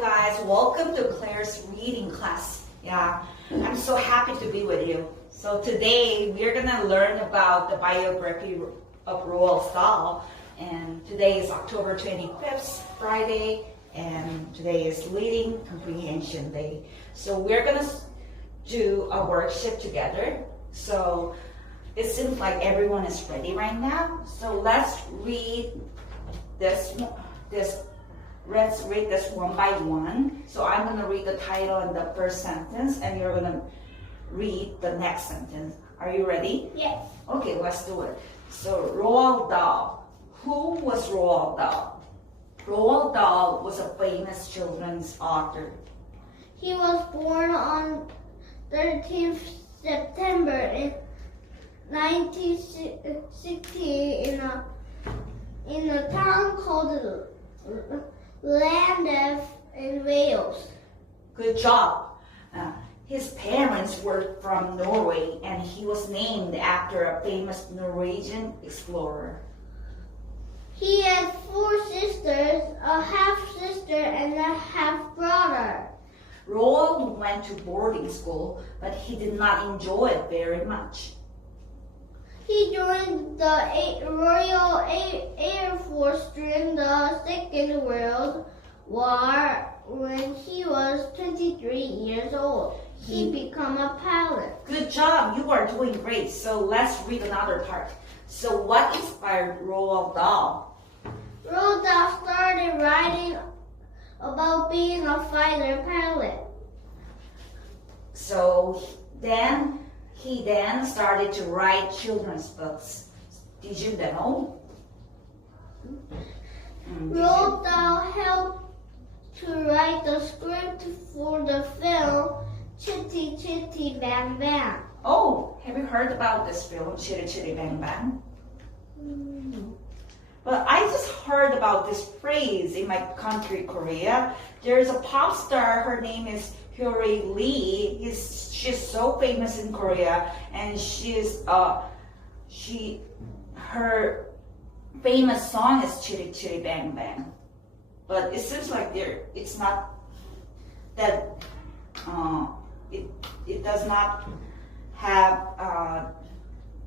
guys, welcome to Claire's reading class. Yeah, I'm so happy to be with you. So today we're gonna learn about the biography of Roald Dahl, and today is October 25th, Friday, and today is Reading Comprehension Day. So we're gonna do a worksheet together. So it seems like everyone is ready right now. So let's read this. Let's read this one by one. So I'm going to read the title and the first sentence, and you're going to read the next sentence. Are you ready? Yes. Okay, let's do it. So Roald Dahl. Who was Roald Dahl? Roald Dahl was a famous children's author. He was born on 13th September in 1916 in a town called Llandaff in Wales. Good job. His parents were from Norway, and he was named after a famous Norwegian explorer. He had 4 sisters, a half-sister and a half-brother. Roald went to boarding school, but he did not enjoy it very much. He joined the Royal Air Force during the Second World War when he was 23 years old. He became a pilot. Good job, you are doing great. So let's read another part. So what inspired Roald Dahl? Roald Dahl started writing about being a fighter pilot. So he then started to write children's books. Did you know? Roald Dahl helped to write the script for the film Chitty Chitty Bang Bang. Oh, have you heard about this film, Chitty Chitty Bang Bang? But I just heard about this phrase in my country, Korea. There's a pop star, her name is Hyori Lee. She's so famous in Korea, and her famous song is Chitty Chitty Bang Bang. But it seems like it's not that it does not have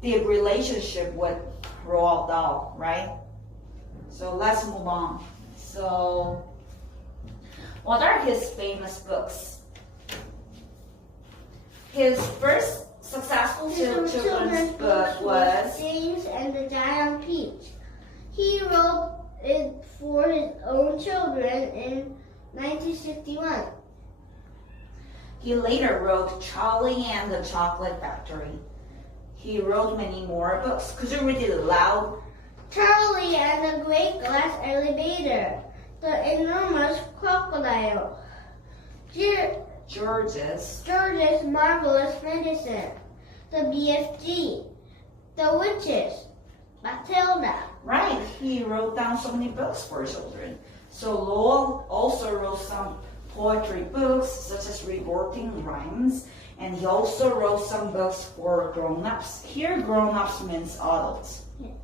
the relationship with Roald Dahl, right? So let's move on. So what are his famous books? His first successful children's book was James and the Giant Peach. He wrote it for his own children in 1961. He later wrote Charlie and the Chocolate Factory. He wrote many more books. Could you read it aloud? Charlie and the Great Glass Elevator, The Enormous Crocodile, George's Marvelous Medicine, The BFG, The Witches, Matilda. Right, he wrote down so many books for children. So Roald also wrote some poetry books, such as Revolting Rhymes, and he also wrote some books for grown-ups. Here, grown-ups means adults. Yeah.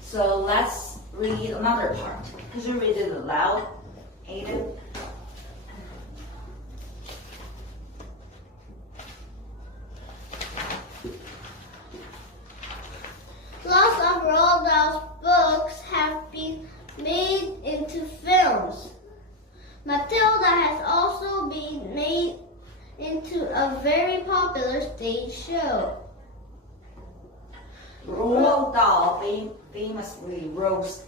So let's read another part. Could you read it aloud, Aiden? Lots of Roald Dahl's books have been made into films. Matilda has also been made into a very popular stage show. Roald Dahl famously wrote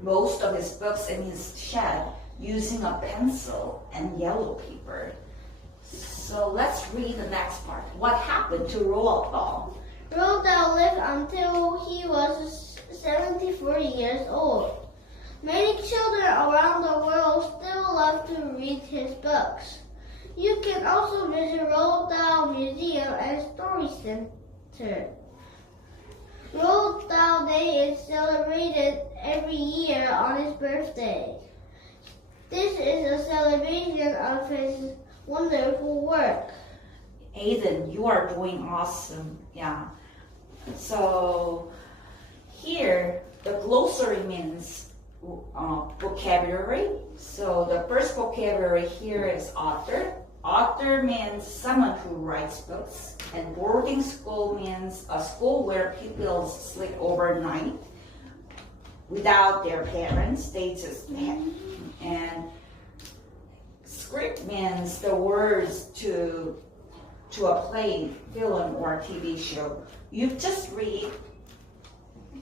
most of his books in his shed using a pencil and yellow paper. So let's read the next part. What happened to Roald Dahl? Roald Dahl lived until he was 74 years old. Many children around the world still love to read his books. You can also visit Roald Dahl Museum and Story Center. Roald Dahl Day is celebrated every year on his birthday. This is a celebration of his wonderful work. Aiden, you are doing awesome. Yeah. So here, the glossary means vocabulary. So the first vocabulary here is author. Author means someone who writes books, and boarding school means a school where pupils sleep overnight without their parents. They just and script means the words to a play, film, or TV show. You just read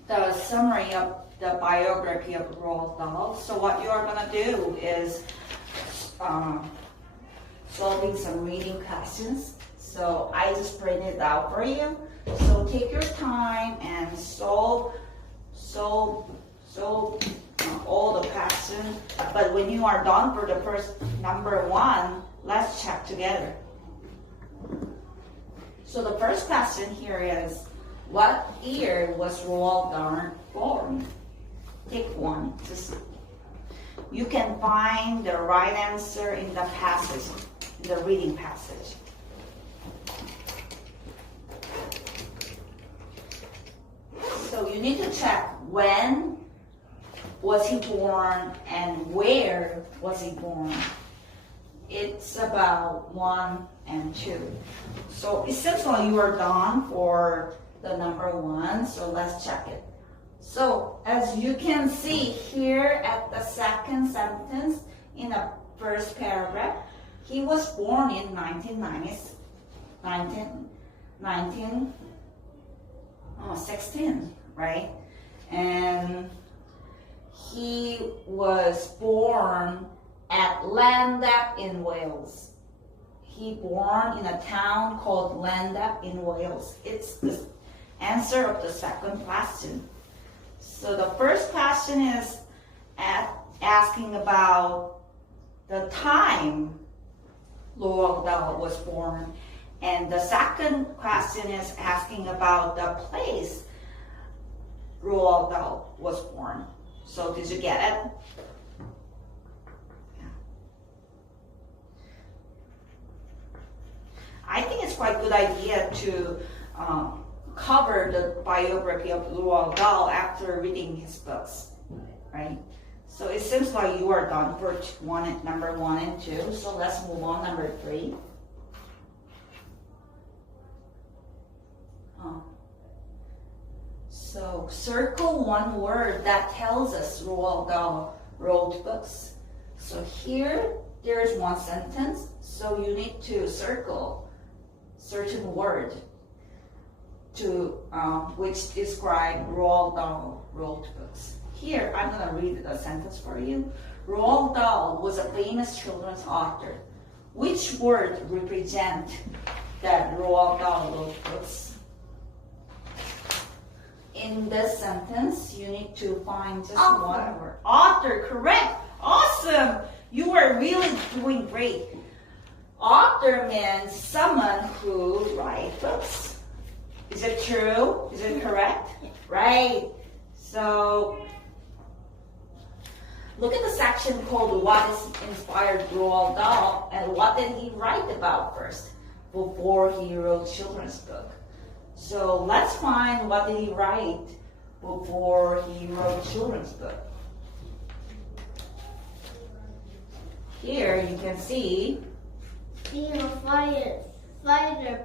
the summary of the biography of Roald Dahl. So what you are gonna do is solving some reading questions. So I just printed it out for you. So take your time and solve all the questions. But when you are done for the first number 1, let's check together. So the first question here is, what year was Roald Dahl born? Pick one. You can find the right answer in the passage, in the reading passage. So you need to check when was he born and where was he born. It's about 1 and 2. So it seems like you are done for the number 1, so let's check it. So as you can see here at the second sentence in the first paragraph, he was born in 1916, right? And he was born at Llandaff in Wales. He born in a town called Llandaff in Wales. It's the answer of the second question. So the first question is asking about the time Roald Dahl was born. And the second question is asking about the place Roald Dahl was born. So did you get it? Yeah. I think it's quite a good idea to cover the biography of Roald Dahl after reading his books, right? So it seems like you are done for number 1 and 2. So let's move on, number 3. So circle one word that tells us Roald Dahl wrote books. So here, there is one sentence. So you need to circle certain word to which describe Roald Dahl wrote books. Here, I'm going to read the sentence for you. Roald Dahl was a famous children's author. Which word represent that Roald Dahl wrote books? In this sentence, you need to find just one word. Author, correct. Awesome. You are really doing great. Author means someone who writes books. Is it true? Is it correct? Right. So look at the section called What Inspired Roald Dahl and what did he write about first before he wrote children's book. So let's find what did he write before he wrote children's book. Here you can see being a fighter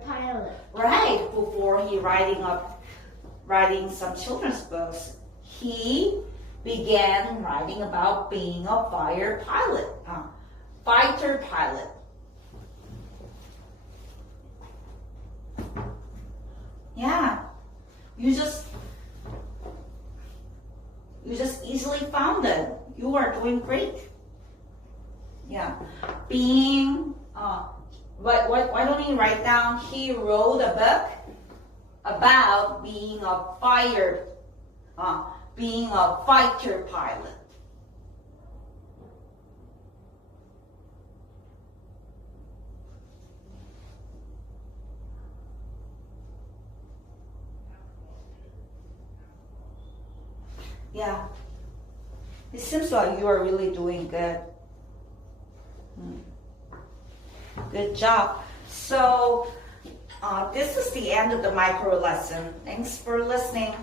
pilot. Right, before he writing some children's books, he began writing about being a fighter pilot. Yeah, you just easily found it. You are doing great. Yeah, being why don't you write down? He wrote a book about being a fighter pilot. Yeah, it seems like you are really doing good. Good job. So this is the end of the micro lesson. Thanks for listening.